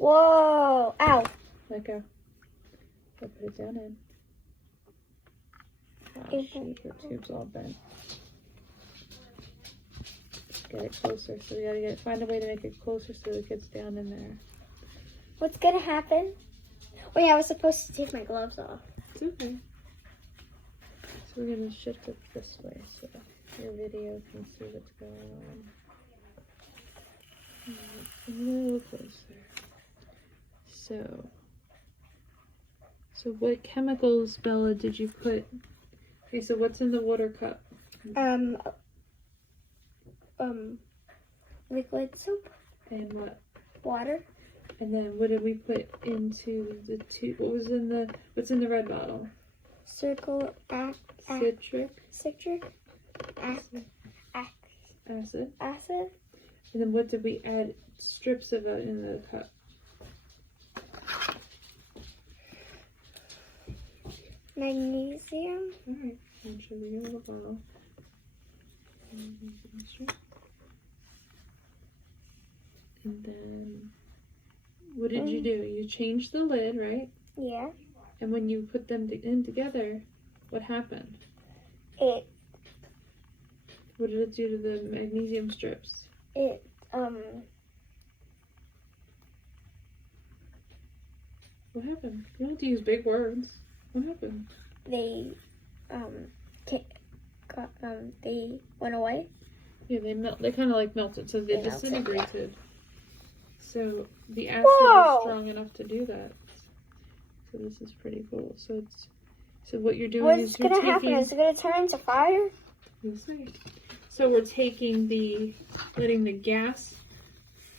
Whoa! Ow! Let go. I'll put it down in. Oh, shoot, her tube's all bent. Get it closer. So we gotta find a way to make it closer so it gets down in there. What's gonna happen? Oh yeah, I was supposed to take my gloves off. It's okay. So we're gonna shift it this way so your video can see what's going on. A little closer. So what chemicals, Bella, did you put? Okay, so what's in the water cup? Liquid soap. And what? Water. And then what did we put into the tube? What's in the red bottle? Citric. Citric. Acid. Acid. And then what did we add? Strips of it in the cup. Magnesium. Alright, I'll show you your little bottle. And then, what did you do? You changed the lid, right? Yeah. And when you put them in together, what happened? What did it do to the magnesium strips? What happened? You don't have to use big words. What happened? They went away. Yeah, they kind of like melted, so they disintegrated. So the acid Whoa! is strong enough to do that. So this is pretty cool. So what you're doing What's is you're gonna happen? Is it gonna turn into fire? You'll see. So we're letting the gas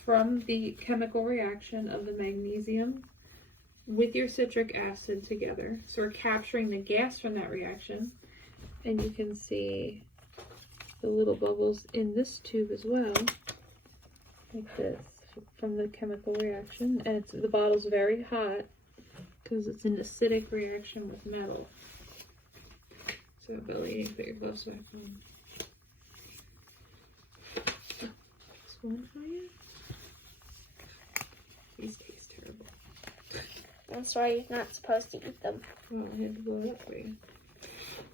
from the chemical reaction of the magnesium with your citric acid together. So we're capturing the gas from that reaction, and you can see the little bubbles in this tube as well, like this, from the chemical reaction. And the bottle's very hot because it's an acidic reaction with metal. So Billy, you need to put your gloves back on. This one for you. These taste terrible. That's why you're not supposed to eat them. Oh, I had to blow it up for you.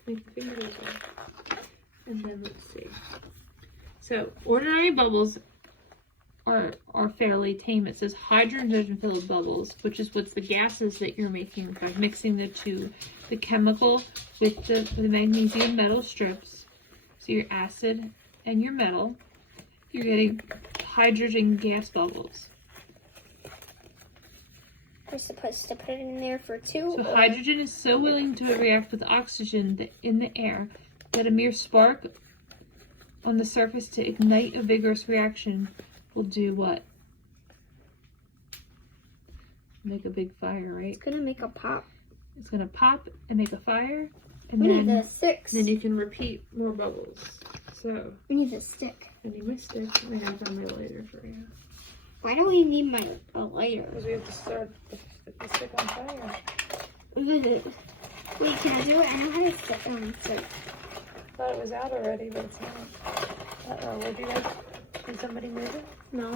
Make your fingers open. And then let's see. So ordinary bubbles are fairly tame. It says hydrogen-filled bubbles, which is what's the gases that you're making by mixing the chemical with the magnesium metal strips. So your acid and your metal, you're getting hydrogen gas bubbles. We're supposed to put it in there for 2. So hydrogen is so willing to react with oxygen in the air that a mere spark on the surface to ignite a vigorous reaction will do what? Make a big fire, right? It's gonna make a pop. It's gonna pop and make a fire, and We need the sticks. then you can repeat more bubbles. So we need the stick. I need my stick. I have my lighter for you. Why do we need a lighter? Because we have to start the stick on fire. Wait, can I do it? I know how to stick. I thought it was out already, but it's not. Uh-oh, where'd you go? Did somebody move it? No.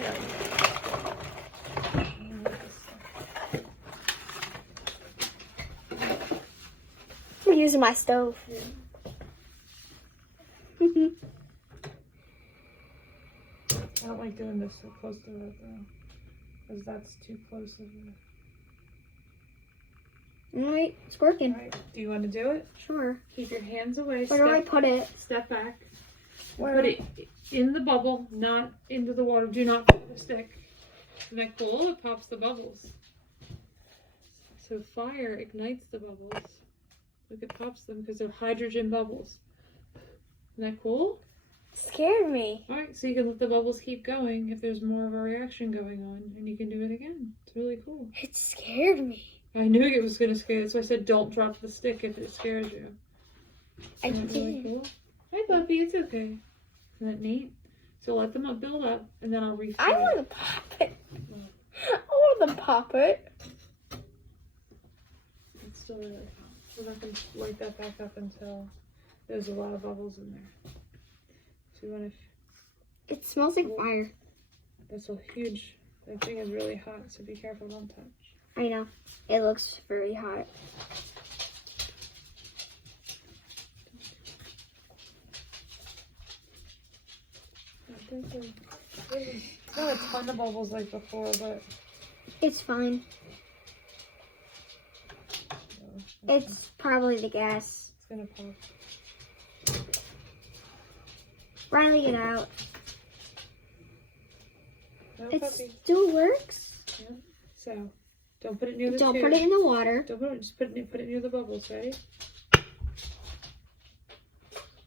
Yeah. I'm using my stove. Yeah. I don't like doing this so close to it though, because that's too close of a... Alright, it's working. Alright, do you want to do it? Sure. Keep your hands away. Where do I put it? Step back. Where? Put it in the bubble, not into the water. Do not put the stick. Isn't that cool? It pops the bubbles. So fire ignites the bubbles. Look, it pops them because they're hydrogen bubbles. Isn't that cool? Scared me. Alright, so you can let the bubbles keep going if there's more of a reaction going on, and you can do it again. It's really cool. It scared me. I knew it was going to scare you, so I said don't drop the stick if it scares you. Isn't that really cool? Hi, Buffy, it's okay. Isn't that neat? So let them build up, and then I'll refill. I want to pop it. I want to pop it. It's still really hot. We're not going to light that back up until there's a lot of bubbles in there. So you want to... It smells like fire. That's a huge The thing is really hot, so be careful, don't touch. I know. It looks very hot. It's not a ton of bubbles like before, but It's fine. It's probably the gas. it's gonna pop. Riley, get out. No, It puppy. still works. Yeah. So, don't put it near the Don't tube. put it in the water. Don't put it. Just put it near the bubbles. Ready?